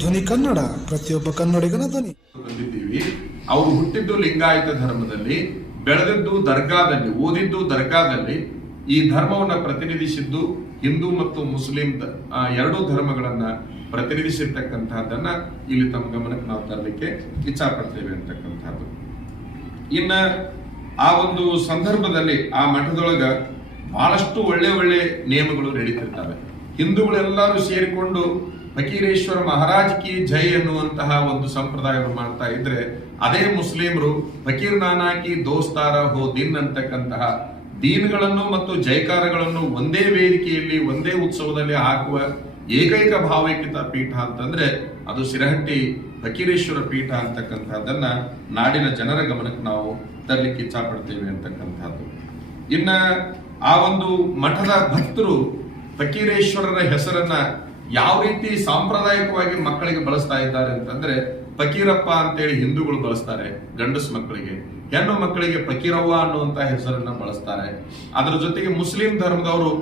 ಧ್ವನಿ ಕನ್ನಡ, ಪ್ರತಿಯೊಬ್ಬ ಕನ್ನಡಿಗನ ಧ್ವನಿ. ಅವರು ಹುಟ್ಟಿದ್ದು ಲಿಂಗಾಯತ ಧರ್ಮದಲ್ಲಿ, ಬೆಳೆದಿದ್ದು ದರ್ಗಾದಲ್ಲಿ, ಓದಿದ್ದು ದರ್ಗಾದಲ್ಲಿ ಈ ಧರ್ಮವನ್ನ ಪ್ರತಿನಿಧಿಸಿದ್ದು ಹಿಂದೂ ಮತ್ತು ಮುಸ್ಲಿಂ ಎರಡೂ ಧರ್ಮಗಳನ್ನ ಪ್ರತಿನಿಧಿಸಿರ್ತಕ್ಕಂತಹದ್ದನ್ನ ಇಲ್ಲಿ ತಮ್ಮ ಗಮನಕ್ಕೆ ನಾವು ತರಲಿಕ್ಕೆ ಇಚ್ಛಾಪಡ್ತೇವೆ ಅಂತಕ್ಕಂಥದ್ದು. ಇನ್ನ ಆ ಒಂದು ಸಂದರ್ಭದಲ್ಲಿ, ಆ ಮಠದೊಳಗ ಬಹಳಷ್ಟು ಒಳ್ಳೆ ಒಳ್ಳೆ ನಿಯಮಗಳು ನಡೀತಿರ್ತವೆ. ಹಿಂದೂಗಳೆಲ್ಲರೂ ಸೇರಿಕೊಂಡು ಫಕೀರೇಶ್ವರ ಮಹಾರಾಜ್ ಕಿ ಜೈ ಎನ್ನುವಂತಹ ಒಂದು ಸಂಪ್ರದಾಯವನ್ನು ಮಾಡ್ತಾ ಇದ್ರೆ ಅದೇ ಮುಸ್ಲಿಮರು ಫಕೀರ್ ನಾನಾಕಿ ದೋಸ್ತಾರ ಹೋ ದಿನ್ ಅಂತಕ್ಕಂತಹ ದೀನ್ಗಳನ್ನು ಮತ್ತು ಜೈಕಾರಗಳನ್ನು ಒಂದೇ ವೇದಿಕೆಯಲ್ಲಿ, ಒಂದೇ ಉತ್ಸವದಲ್ಲಿ ಹಾಕುವ ಏಕೈಕ ಭಾವೈಕ್ಯತಾ ಪೀಠ ಅಂತಂದ್ರೆ ಅದು ಸಿರಹಟ್ಟಿ ಫಕೀರೇಶ್ವರ ಪೀಠ ಅಂತಕ್ಕಂಥದ್ದನ್ನ ನಾಡಿನ ಜನರ ಗಮನಕ್ಕೆ ನಾವು ತರಲಿಕ್ಕೆ ಇಚ್ಛಾಪಡ್ತೇವೆ ಅಂತಕ್ಕಂಥದ್ದು ಇನ್ನ ಆ ಒಂದು ಮಠದ ಭಕ್ತರು ಫಕೀರೇಶ್ವರರ ಹೆಸರನ್ನ ಯಾವ ರೀತಿ ಸಾಂಪ್ರದಾಯಿಕವಾಗಿ ಮಕ್ಕಳಿಗೆ ಬಳಸ್ತಾ ಇದ್ದಾರೆ ಅಂತಂದ್ರೆ ಫಕೀರಪ್ಪ ಅಂತೇಳಿ ಹಿಂದೂಗಳು ಬಳಸ್ತಾರೆ, ಗಂಡಸು ಮಕ್ಕಳಿಗೆ. ಹೆಣ್ಣು ಮಕ್ಕಳಿಗೆ ಫಕೀರವ್ವ ಅನ್ನುವಂತ ಹೆಸರನ್ನ ಬಳಸ್ತಾರೆ. ಅದರ ಜೊತೆಗೆ ಮುಸ್ಲಿಂ ಧರ್ಮದವರು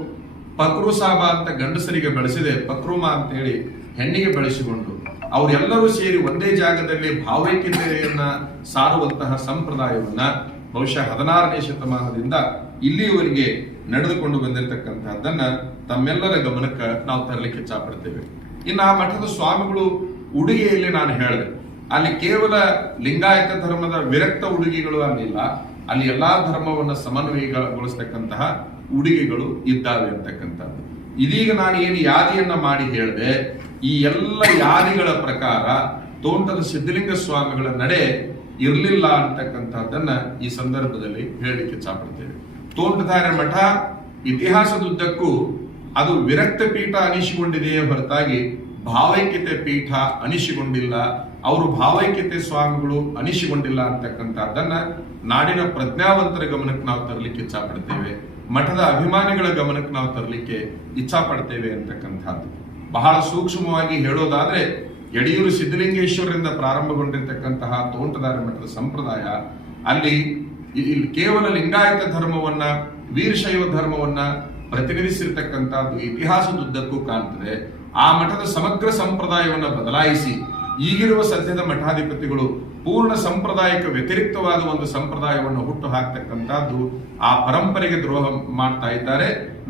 ಪಕ್ರು ಸಾಬ ಅಂತ ಗಂಡಸರಿಗೆ ಬಳಸಿದೆ ಪಕ್ರೂಮ ಅಂತ ಹೇಳಿ ಹೆಣ್ಣಿಗೆ ಬೆಳೆಸಿಕೊಂಡು. ಅವರೆಲ್ಲರೂ ಸೇರಿ ಒಂದೇ ಜಾಗದಲ್ಲಿ ಭಾವೈಕ್ಯತೆಯನ್ನ ಸಾರುವಂತಹ ಸಂಪ್ರದಾಯವನ್ನ ಬಹುಶಃ ಹದಿನಾರನೇ ಶತಮಾನದಿಂದ ಇಲ್ಲಿಯವರೆಗೆ ನಡೆದುಕೊಂಡು ಬಂದಿರತಕ್ಕಂತಹದ್ದನ್ನ ತಮ್ಮೆಲ್ಲರ ಗಮನಕ್ಕೆ ನಾವು ತರಲಿಕ್ಕೆ ಚಾಪಡ್ತೇವೆ ಇನ್ನು ಆ ಮಠದ ಸ್ವಾಮಿಗಳು ಉಡುಗೆಯಲ್ಲಿ ನಾನು ಹೇಳಿದೆ, ಅಲ್ಲಿ ಕೇವಲ ಲಿಂಗಾಯತ ಧರ್ಮದ ವಿರಕ್ತ ಉಡುಗೆಗಳು ಅಲ್ಲಿಲ್ಲ ಅಲ್ಲಿ ಎಲ್ಲಾ ಧರ್ಮವನ್ನ ಸಮನ್ವಯಗೊಳಿಸ್ತಕ್ಕಂತಹ ಉಡುಗೆಗಳು ಇದ್ದಾವೆ ಅಂತಕ್ಕಂಥದ್ದು. ಇದೀಗ ನಾನು ಏನು ಯಾದಿಯನ್ನ ಮಾಡಿ ಹೇಳಿದೆ, ಈ ಎಲ್ಲ ಯಾದಿಗಳ ಪ್ರಕಾರ ತೋಂಟದ ಸಿದ್ಧಲಿಂಗ ಸ್ವಾಮಿಗಳ ನಡೆ ಇರಲಿಲ್ಲ ಅಂತಕ್ಕಂಥದ್ದನ್ನ ಈ ಸಂದರ್ಭದಲ್ಲಿ ಹೇಳಲಿಕ್ಕೆ ಚಾಪಡ್ತೇವೆ ತೋಂಟದಾರ್ಯ ಮಠ ಇತಿಹಾಸದುದ್ದಕ್ಕೂ ಅದು ವಿರಕ್ತ ಪೀಠ ಅನಿಸಿಕೊಂಡಿದೆಯೇ ಹೊರತಾಗಿ ಭಾವೈಕ್ಯತೆ ಪೀಠ ಅನಿಸಿಕೊಂಡಿಲ್ಲ. ಅವರು ಭಾವೈಕ್ಯತೆ ಸ್ವಾಮಿಗಳು ಅನಿಸಿಕೊಂಡಿಲ್ಲ ಅಂತಕ್ಕಂಥದ್ದನ್ನ ನಾಡಿನ ಪ್ರಜ್ಞಾವಂತರ ಗಮನಕ್ಕೆ ನಾವು ತರಲಿಕ್ಕೆ ಇಚ್ಛಾಪಡ್ತೇವೆ. ಮಠದ ಅಭಿಮಾನಿಗಳ ಗಮನಕ್ಕೆ ನಾವು ತರಲಿಕ್ಕೆ ಇಚ್ಛಾಪಡ್ತೇವೆ ಅಂತಕ್ಕಂಥದ್ದು. ಬಹಳ ಸೂಕ್ಷ್ಮವಾಗಿ ಹೇಳೋದಾದ್ರೆ ಯಡಿಯೂರು ಸಿದ್ದಲಿಂಗೇಶ್ವರರಿಂದ ಪ್ರಾರಂಭಗೊಂಡಿರ್ತಕ್ಕಂತಹ ತೋಂಟದಾರ ಮಠದ ಸಂಪ್ರದಾಯ, ಅಲ್ಲಿ ಇಲ್ಲಿ ಕೇವಲ ಲಿಂಗಾಯತ ಧರ್ಮವನ್ನ, ವೀರಶೈವ ಧರ್ಮವನ್ನ ಪ್ರತಿನಿಧಿಸಿರ್ತಕ್ಕಂಥದ್ದು ಇತಿಹಾಸದುದ್ದಕ್ಕೂ ಕಾಣ್ತದೆ. ಆ ಮಠದ ಸಮಗ್ರ ಸಂಪ್ರದಾಯವನ್ನು ಬದಲಾಯಿಸಿ ಈಗಿರುವ ಸದ್ಯದ ಮಠಾಧಿಪತಿಗಳು ಪೂರ್ಣ ಸಂಪ್ರದಾಯಕ್ಕೆ ವ್ಯತಿರಿಕ್ತವಾದ ಒಂದು ಸಂಪ್ರದಾಯವನ್ನು ಹುಟ್ಟು ಹಾಕ್ತಕ್ಕಂಥದ್ದು ಆ ಪರಂಪರೆಗೆ ದ್ರೋಹ ಮಾಡ್ತಾ ಇದ್ದಾರೆ.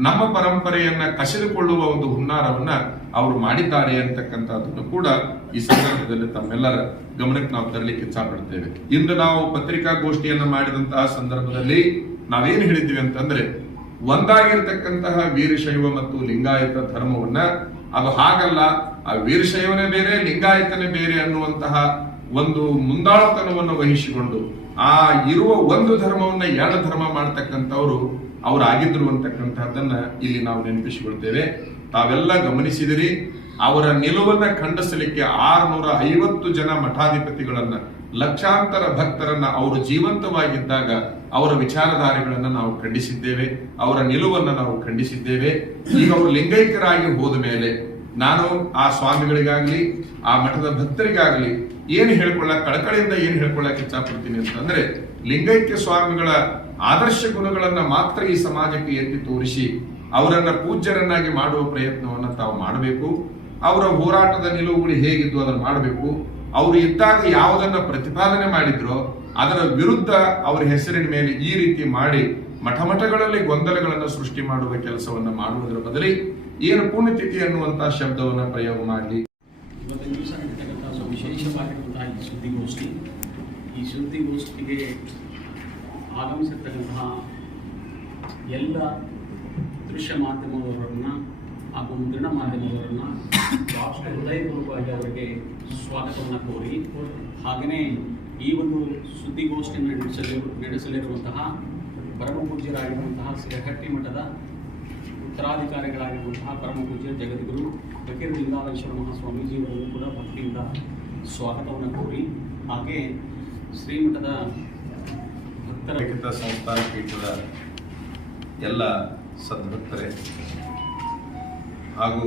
ನಮ್ಮ ಪರಂಪರೆಯನ್ನ ಕಸಿದುಕೊಳ್ಳುವ ಒಂದು ಹುನ್ನಾರವನ್ನ ಅವರು ಮಾಡಿದ್ದಾರೆ ಅಂತಕ್ಕಂಥದ್ದನ್ನು ಕೂಡ ಈ ಸಂದರ್ಭದಲ್ಲಿ ತಮ್ಮೆಲ್ಲರ ಗಮನಕ್ಕೆ ನಾವು ತರಲಿಕ್ಕೆ ಇಚ್ಛಾಪಡ್ತೇವೆ. ಇಂದು ನಾವು ಪತ್ರಿಕಾಗೋಷ್ಠಿಯನ್ನ ಮಾಡಿದಂತಹ ಸಂದರ್ಭದಲ್ಲಿ ನಾವೇನು ಹೇಳಿದ್ದೀವಿ ಅಂತಂದ್ರೆ ಒಂದಾಗಿರ್ತಕ್ಕಂತಹ ವೀರಶೈವ ಮತ್ತು ಲಿಂಗಾಯತ ಧರ್ಮವನ್ನ ಅದು ಹಾಗಲ್ಲ, ಆ ವೀರಶೈವನೇ ಬೇರೆ, ಲಿಂಗಾಯತನೇ ಬೇರೆ ಅನ್ನುವಂತಹ ಒಂದು ಮುಂದಾಳತನವನ್ನು ವಹಿಸಿಕೊಂಡು ಆ ಇರುವ ಒಂದು ಧರ್ಮವನ್ನ ಎರಡು ಧರ್ಮ ಮಾಡ್ತಕ್ಕಂಥವ್ರು ಅವರಾಗಿದ್ರು ಅಂತಕ್ಕಂತಹದ್ದನ್ನ ಇಲ್ಲಿ ನಾವು ನೆನಪಿಸಿಕೊಳ್ತೇವೆ. ತಾವೆಲ್ಲ ಗಮನಿಸಿದಿರಿ ಅವರ ನಿಲುವನ್ನ ಖಂಡಿಸಲಿಕ್ಕೆ ಆರ್ನೂರ ಐವತ್ತು ಜನ ಮಠಾಧಿಪತಿಗಳನ್ನ, ಲಕ್ಷಾಂತರ ಭಕ್ತರನ್ನ ಅವರು ಜೀವಂತವಾಗಿದ್ದಾಗ ಅವರ ವಿಚಾರಧಾರೆಗಳನ್ನ ನಾವು ಖಂಡಿಸಿದ್ದೇವೆ, ಅವರ ನಿಲುವನ್ನ ನಾವು ಖಂಡಿಸಿದ್ದೇವೆ. ಈಗ ಅವರು ಲಿಂಗೈಕ್ಯರಾಗಿ ಹೋದ ಮೇಲೆ ನಾನು ಆ ಸ್ವಾಮಿಗಳಿಗಾಗ್ಲಿ, ಆ ಮಠದ ಭಕ್ತರಿಗಾಗ್ಲಿ ಏನು ಹೇಳ್ಕೊಳ್ಳಕ್ ಕಳಕಳಿಯಿಂದ ಏನು ಹೇಳ್ಕೊಳ್ಳಕ್ ಇಚ್ಛಾಪಡ್ತೀನಿ ಅಂತಂದ್ರೆ, ಲಿಂಗೈಕ್ಯ ಸ್ವಾಮಿಗಳ ಆದರ್ಶ ಗುಣಗಳನ್ನ ಮಾತ್ರ ಈ ಸಮಾಜಕ್ಕೆ ಎತ್ತಿ ತೋರಿಸಿ ಅವರನ್ನ ಪೂಜ್ಯರನ್ನಾಗಿ ಮಾಡುವ ಪ್ರಯತ್ನವನ್ನ ತಾವು ಮಾಡಬೇಕು. ಅವರ ಹೋರಾಟದ ನಿಲುವುಗಳು ಹೇಗಿದ್ದು ಅದನ್ನು ಮಾಡಬೇಕು? ಅವರು ಇದ್ದಾಗ ಯಾವುದನ್ನ ಪ್ರತಿಪಾದನೆ ಮಾಡಿದ್ರೋ, ಅದರ ವಿರುದ್ಧ ಅವರ ಹೆಸರಿನ ಮೇಲೆ ಈ ರೀತಿ ಮಾಡಿ ಮಠಮಠಗಳಲ್ಲಿ ಗೊಂದಲಗಳನ್ನು ಸೃಷ್ಟಿ ಮಾಡುವ ಕೆಲಸವನ್ನು ಮಾಡುವುದರ ಬದಲಿ ಏನು ಪುಣ್ಯತಿಥಿ ಅನ್ನುವಂತಹ ಶಬ್ದವನ್ನು ಪ್ರಯೋಗ ಮಾಡಲಿ. ಇವತ್ತಿನ ಸುದ್ದಿಗೋಷ್ಠಿ. ಈ ಸುದ್ದಿಗೋಷ್ಠಿಗೆ ಆಗಮಿಸಿರ್ತಕ್ಕಂತಹ ಎಲ್ಲ ದೃಶ್ಯ ಮಾಧ್ಯಮದವರನ್ನು ಹಾಗೂ ಮುದ್ರಣ ಮಾಧ್ಯಮದವರನ್ನು ಬಹಳಷ್ಟು ಹೃದಯಪೂರ್ವಕವಾಗಿ ಅವರಿಗೆ ಸ್ವಾಗತವನ್ನು ಕೋರಿ ಹಾಗೆಯೇ ಈ ಒಂದು ಸುದ್ದಿಗೋಷ್ಠಿಯನ್ನು ನಡೆಸಲಿ, ನಡೆಸಲಿರುವಂತಹ ಪರಮ ಪೂಜ್ಯರಾಗಿರುವಂತಹ ಸಿರಹಟ್ಟಿ ಮಠದ ಉತ್ತರಾಧಿಕಾರಿಗಳಾಗಿರುವಂತಹ ಪರಮ ಪೂಜ್ಯ ಜಗದ್ಗುರು ಫಕೀರ್ ಲಿಂಗಾಲೇಶ್ವರ ಮಹಾಸ್ವಾಮೀಜಿಯವರನ್ನು ಕೂಡ ಭಕ್ತಿಯಿಂದ ಸ್ವಾಗತವನ್ನು ಕೋರಿ, ಹಾಗೆ ಶ್ರೀಮಠದ ಭಕ್ತರ ಸಂಸ್ಥಾನ ಪೀಠದ ಎಲ್ಲ ಸದ್ಭಕ್ತರೇ ಹಾಗೂ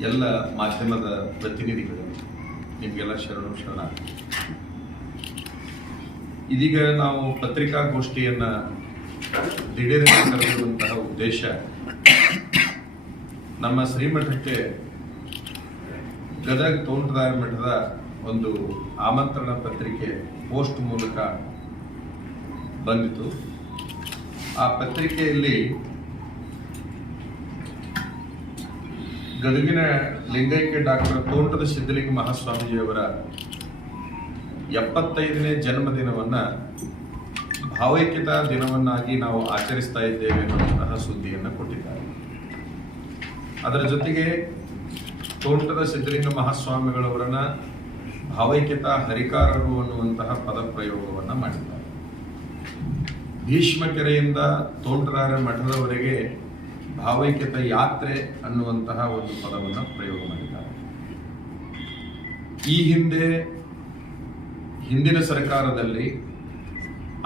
ಎಲ್ಲ ಮಾಧ್ಯಮದ ಪ್ರತಿನಿಧಿಗಳು ನಿಮಗೆಲ್ಲ ಶರಣು ಶರಣ ಇದೀಗ ನಾವು ಪತ್ರಿಕಾಗೋಷ್ಠಿಯನ್ನ ದಿಢೀರನೆ ಕರೆದಿರುವಂತಹ ಉದ್ದೇಶ ನಮ್ಮ ಶ್ರೀಮಠಕ್ಕೆ ಗದಗ ತೋಂಟದಾರ ಮಠದ ಒಂದು ಆಮಂತ್ರಣ ಪತ್ರಿಕೆ ಪೋಸ್ಟ್ ಮೂಲಕ ಬಂದಿತು. ಆ ಪತ್ರಿಕೆಯಲ್ಲಿ ಗದಗಿನ ಲಿಂಗೈಕ್ಯ ಡಾಕ್ಟರ್ ತೋಂಟದ ಸಿದ್ಧಲಿಂಗ ಮಹಾಸ್ವಾಮೀಜಿಯವರ ಎಪ್ಪತ್ತೈದನೇ ಜನ್ಮದಿನವನ್ನ ಭಾವೈಕ್ಯತಾ ದಿನವನ್ನಾಗಿ ನಾವು ಆಚರಿಸ್ತಾ ಇದ್ದೇವೆ ಎನ್ನುವಂತಹ ಸುದ್ದಿಯನ್ನು ಕೊಟ್ಟಿದ್ದಾರೆ. ಅದರ ಜೊತೆಗೆ ತೋಂಟದ ಸಿದ್ಧಲಿಂಗ ಮಹಾಸ್ವಾಮಿಗಳವರನ್ನ ಭಾವೈಕ್ಯತಾ ಹರಿಕಾರರು ಅನ್ನುವಂತಹ ಪದ ಪ್ರಯೋಗವನ್ನು ಮಾಡಿದ್ದಾರೆ. ಭೀಷ್ಮಕೆರೆಯಿಂದ ತೋಂಟರಾರ ಮಠದವರೆಗೆ ಭಾವೈಕ್ಯತಾ ಯಾತ್ರೆ ಅನ್ನುವಂತಹ ಒಂದು ಪದವನ್ನು ಪ್ರಯೋಗ ಮಾಡಿದ್ದಾರೆ. ಈ ಹಿಂದೆ ಹಿಂದಿನ ಸರ್ಕಾರದಲ್ಲಿ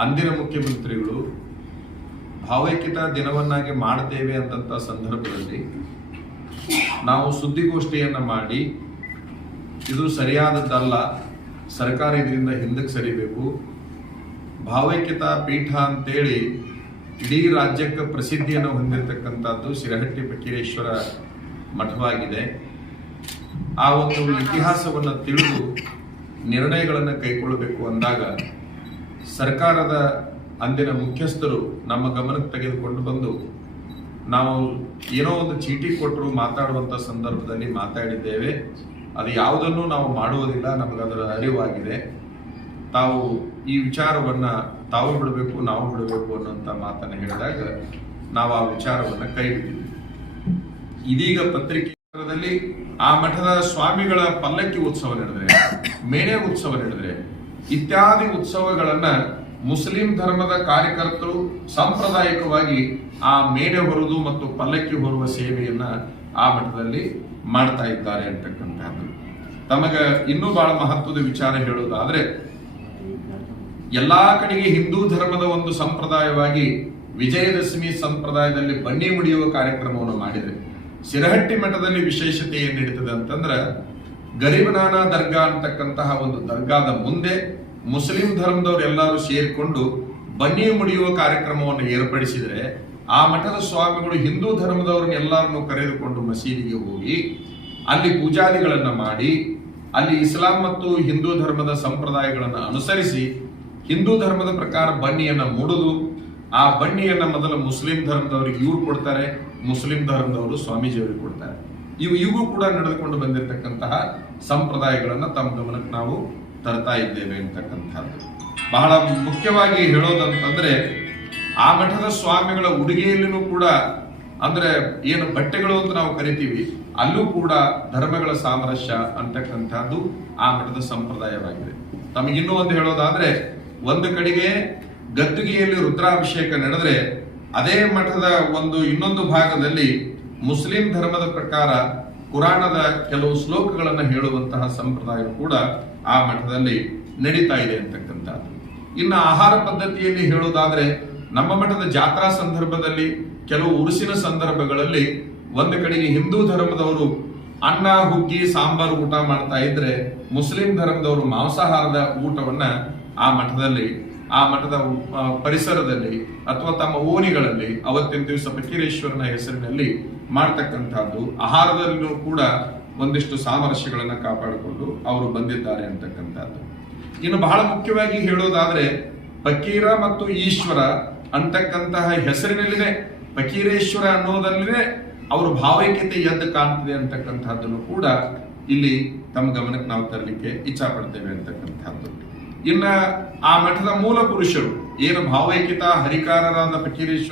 ಅಂದಿನ ಮುಖ್ಯಮಂತ್ರಿಗಳು ಭಾವೈಕ್ಯತ ದಿನವನ್ನಾಗಿ ಮಾಡ್ತೇವೆ ಅಂತಂತ ಸಂದರ್ಭದಲ್ಲಿ ನಾವು ಸುದ್ದಿಗೋಷ್ಠಿಯನ್ನ ಮಾಡಿ, ಇದು ಸರಿಯಾದದ್ದಲ್ಲ, ಸರ್ಕಾರ ಇದರಿಂದ ಹಿಂದಕ್ಕೆ ಸರಿಬೇಕು, ಭಾವೈಕ್ಯತಾ ಪೀಠ ಅಂತೇಳಿ ಇಡೀ ರಾಜ್ಯಕ್ಕೆ ಪ್ರಸಿದ್ಧಿಯನ್ನು ಹೊಂದಿರತಕ್ಕಂಥದ್ದು ಶಿರಹಟ್ಟಿ ಪಕೀರೇಶ್ವರ ಮಠವಾಗಿದೆ. ಆ ಒಂದು ಇತಿಹಾಸವನ್ನು ತಿಳಿದು ನಿರ್ಣಯಗಳನ್ನು ಕೈಗೊಳ್ಳಬೇಕು ಅಂದಾಗ ಸರ್ಕಾರದ ಅಂದಿನ ಮುಖ್ಯಸ್ಥರು ನಮ್ಮ ಗಮನಕ್ಕೆ ತೆಗೆದುಕೊಂಡು ಬಂದು ನಾವು ಏನೋ ಒಂದು ಚೀಟಿ ಕೊಟ್ಟರು ಮಾತಾಡುವಂತ ಸಂದರ್ಭದಲ್ಲಿ ಮಾತಾಡಿದ್ದೇವೆ. ಅದು ಯಾವುದನ್ನು ನಾವು ಮಾಡುವುದಿಲ್ಲ, ನಮಗದರ ಅರಿವಾಗಿದೆ. ತಾವು ಈ ವಿಚಾರವನ್ನ ತಾವು ಬಿಡಬೇಕು, ನಾವು ಬಿಡಬೇಕು ಅನ್ನೋಂಥ ಮಾತನ್ನ ಹೇಳಿದಾಗ ನಾವು ಆ ವಿಚಾರವನ್ನ ಕೈ ಬಿಟ್ಟಿದ್ವಿ ಇದೀಗ ಪತ್ರಿಕೆಯಲ್ಲಿ ಆ ಮಠದ ಸ್ವಾಮಿಗಳ ಪಲ್ಲಕ್ಕಿ ಉತ್ಸವ ನಡೆದ್ರೆ, ಮೇಣೆ ಉತ್ಸವ ನಡೆದ್ರೆ, ಇತ್ಯಾದಿ ಉತ್ಸವಗಳನ್ನ ಮುಸ್ಲಿಂ ಧರ್ಮದ ಕಾರ್ಯಕರ್ತರು ಸಾಂಪ್ರದಾಯಿಕವಾಗಿ ಆ ಮೇಣೆ ಹೊರುವುದು ಮತ್ತು ಪಲ್ಲಕ್ಕಿ ಹೊರುವ ಸೇವೆಯನ್ನ ಆ ಮಠದಲ್ಲಿ ಮಾಡ್ತಾ ಇದ್ದಾರೆ ಅಂತಕ್ಕಂಥದ್ದು. ತಮಗ ಇನ್ನೂ ಬಹಳ ಮಹತ್ವದ ವಿಚಾರ ಹೇಳುವುದಾದ್ರೆ ಎಲ್ಲಾ ಕಡೆಗೆ ಹಿಂದೂ ಧರ್ಮದ ಒಂದು ಸಂಪ್ರದಾಯವಾಗಿ ವಿಜಯದಶಮಿ ಸಂಪ್ರದಾಯದಲ್ಲಿ ಬನ್ನಿ ಮುಡಿಯುವ ಕಾರ್ಯಕ್ರಮವನ್ನು ಮಾಡಿದ್ರೆ ಸಿರಹಟ್ಟಿ ಮಠದಲ್ಲಿ ವಿಶೇಷತೆ ಏನ್ ನಡೀತದೆ ಅಂತಂದ್ರೆ ಗರಿಬನಾನ ದರ್ಗಾ ಅಂತಕ್ಕಂತಹ ಒಂದು ದರ್ಗಾದ ಮುಂದೆ ಮುಸ್ಲಿಂ ಧರ್ಮದವರು ಎಲ್ಲರೂ ಸೇರಿಕೊಂಡು ಬನ್ನಿ ಮುಡಿಯುವ ಕಾರ್ಯಕ್ರಮವನ್ನು ಏರ್ಪಡಿಸಿದ್ರೆ ಆ ಮಠದ ಸ್ವಾಮಿಗಳು ಹಿಂದೂ ಧರ್ಮದವ್ರನ್ನ ಎಲ್ಲರನ್ನು ಕರೆದುಕೊಂಡು ಮಸೀದಿಗೆ ಹೋಗಿ ಅಲ್ಲಿ ಪೂಜಾದಿಗಳನ್ನ ಮಾಡಿ ಅಲ್ಲಿ ಇಸ್ಲಾಂ ಮತ್ತು ಹಿಂದೂ ಧರ್ಮದ ಸಂಪ್ರದಾಯಗಳನ್ನು ಅನುಸರಿಸಿ ಹಿಂದೂ ಧರ್ಮದ ಪ್ರಕಾರ ಬನ್ನಿಯನ್ನು ಮೂಡುದು, ಆ ಬನ್ನಿಯನ್ನು ಮೊದಲು ಮುಸ್ಲಿಂ ಧರ್ಮದವರಿಗೆ ಇವ್ರು ಕೊಡ್ತಾರೆ, ಮುಸ್ಲಿಂ ಧರ್ಮದವರು ಸ್ವಾಮೀಜಿಯವರಿಗೆ ಕೊಡ್ತಾರೆ. ಇವು ಇವು ಕೂಡ ನಡೆದುಕೊಂಡು ಬಂದಿರತಕ್ಕಂತಹ ಸಂಪ್ರದಾಯಗಳನ್ನ ತಮ್ಮ ಗಮನಕ್ಕೆ ನಾವು ತರ್ತಾ ಇದ್ದೇವೆ ಅಂತಕ್ಕಂಥದ್ದು. ಬಹಳ ಮುಖ್ಯವಾಗಿ ಹೇಳೋದಂತಂದ್ರೆ, ಆ ಮಠದ ಸ್ವಾಮಿಗಳ ಉಡುಗೆಯಲ್ಲಿನೂ ಕೂಡ, ಅಂದ್ರೆ ಏನು ಬಟ್ಟೆಗಳು ಅಂತ ನಾವು ಕರಿತೀವಿ, ಅಲ್ಲೂ ಕೂಡ ಧರ್ಮಗಳ ಸಾಮರಸ್ಯ ಅಂತಕ್ಕಂಥದ್ದು ಆ ಮಠದ ಸಂಪ್ರದಾಯವಾಗಿದೆ. ತಮಗಿನ್ನೂ ಒಂದು ಹೇಳೋದಾದ್ರೆ ಒಂದು ಕಡೆಗೆ ಗದ್ದುಗೆಯಲ್ಲಿ ರುದ್ರಾಭಿಷೇಕ ನಡೆದರೆ ಅದೇ ಮಠದ ಒಂದು ಇನ್ನೊಂದು ಭಾಗದಲ್ಲಿ ಮುಸ್ಲಿಂ ಧರ್ಮದ ಪ್ರಕಾರ ಕುರಾಣದ ಕೆಲವು ಶ್ಲೋಕಗಳನ್ನು ಹೇಳುವಂತಹ ಸಂಪ್ರದಾಯ ಕೂಡ ಆ ಮಠದಲ್ಲಿ ನಡೀತಾ ಇದೆ ಅಂತಕ್ಕಂಥದ್ದು. ಇನ್ನು ಆಹಾರ ಪದ್ಧತಿಯಲ್ಲಿ ಹೇಳುವುದಾದ್ರೆ ನಮ್ಮ ಮಠದ ಜಾತ್ರಾ ಸಂದರ್ಭದಲ್ಲಿ ಕೆಲವು ಉರುಸಿನ ಸಂದರ್ಭಗಳಲ್ಲಿ ಒಂದು ಕಡೆಗೆ ಹಿಂದೂ ಧರ್ಮದವರು ಅನ್ನ, ಹುಗ್ಗಿ, ಸಾಂಬಾರು ಊಟ ಮಾಡ್ತಾ ಇದ್ರೆ ಮುಸ್ಲಿಂ ಧರ್ಮದವರು ಮಾಂಸಾಹಾರದ ಊಟವನ್ನ ಆ ಮಠದಲ್ಲಿ, ಆ ಮಠದ ಪರಿಸರದಲ್ಲಿ ಅಥವಾ ತಮ್ಮ ಓಣಿಗಳಲ್ಲಿ ಅವತ್ತಿನ ದಿವಸ ಫಕೀರೇಶ್ವರನ ಹೆಸರಿನಲ್ಲಿ ಮಾಡ್ತಕ್ಕಂಥದ್ದು ಆಹಾರದಲ್ಲೂ ಕೂಡ ಒಂದಿಷ್ಟು ಸಾಮರಸ್ಯಗಳನ್ನು ಕಾಪಾಡಿಕೊಂಡು ಅವರು ಬಂದಿದ್ದಾರೆ ಅಂತಕ್ಕಂಥದ್ದು. ಇನ್ನು ಬಹಳ ಮುಖ್ಯವಾಗಿ ಹೇಳೋದಾದ್ರೆ, ಫಕೀರ ಮತ್ತು ಈಶ್ವರ ಅಂತಕ್ಕಂತಹ ಹೆಸರಿನಲ್ಲಿನೇ ಫಕೀರೇಶ್ವರ ಅನ್ನೋದಲ್ಲಿನೇ ಅವರು ಭಾವೈಕ್ಯತೆ ಎದ್ದು ಕಾಣ್ತದೆ ಅಂತಕ್ಕಂಥದ್ದನ್ನು ಕೂಡ ಇಲ್ಲಿ ತಮ್ಮ ಗಮನಕ್ಕೆ ನಾವು ತರಲಿಕ್ಕೆ ಇಚ್ಛಾ ಪಡ್ತೇವೆ ಅಂತಕ್ಕಂಥದ್ದು. ಇನ್ನ ಆ ಮಠದ ಮೂಲ ಪುರುಷರು ಏನು ಭಾವೈಕ್ಯತಾ ಹರಿಕಾರರಾದ ಫಕೀರೇಶ್ವರ